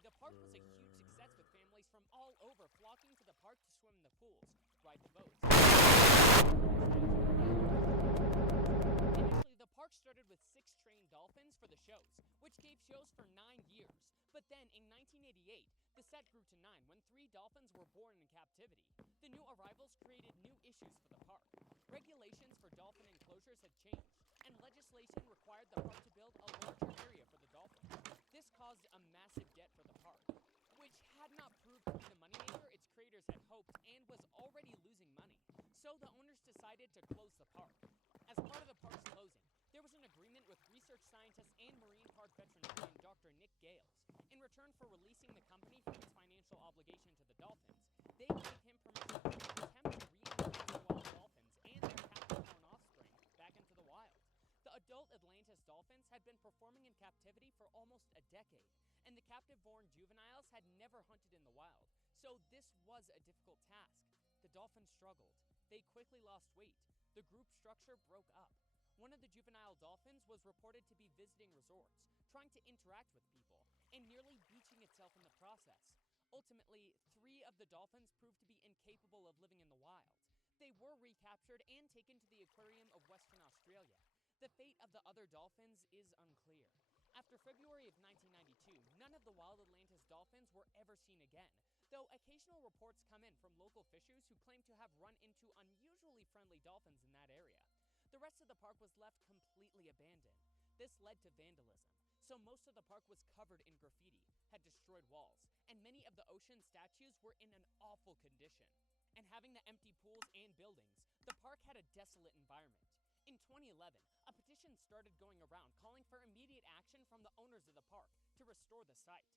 the park was a huge success with families from all over flocking to the park to swim in the pools, ride the boats. Initially, the park started with 6 trained dolphins for the shows, which gave shows for 9 years. But then, in 1988, the set grew to 9 when 3 dolphins were born in captivity. The new arrivals created new issues for the park. Regulations for dolphin enclosures had changed, and legislation required the park to build a larger area for the dolphins. This caused a massive debt for the park, which had not proved to be the moneymaker its creators had hoped and was already losing money. So the owners decided to close the park. As part of the park's closing, there was an agreement with research scientist and marine park veterinarian Dr. Nick Gales. In return for releasing the company from its financial obligation to the dolphins, they gave him permission to attempt to reintroduce the wild dolphins and their captive-born offspring back into the wild. The adult Atlantis dolphins had been performing in captivity for almost a decade, and the captive-born juveniles had never hunted in the wild, so this was a difficult task. The dolphins struggled. They quickly lost weight. The group structure broke up. One of the juvenile dolphins was reported to be visiting resorts, trying to interact with people, and nearly beaching itself in the process. Ultimately, 3 of the dolphins proved to be incapable of living in the wild. They were recaptured and taken to the aquarium of Western Australia. The fate of the other dolphins is unclear. After February of 1992, none of the wild Atlantis dolphins were ever seen again, though occasional reports come in from local fishers who claim to have run into unusually friendly dolphins in that area. The rest of the park was left completely abandoned. This led to vandalism, so most of the park was covered in graffiti, had destroyed walls, and many of the ocean statues were in an awful condition. And having the empty pools and buildings, the park had a desolate environment. In 2011, a petition started going around calling for immediate action from the owners of the park to restore the site.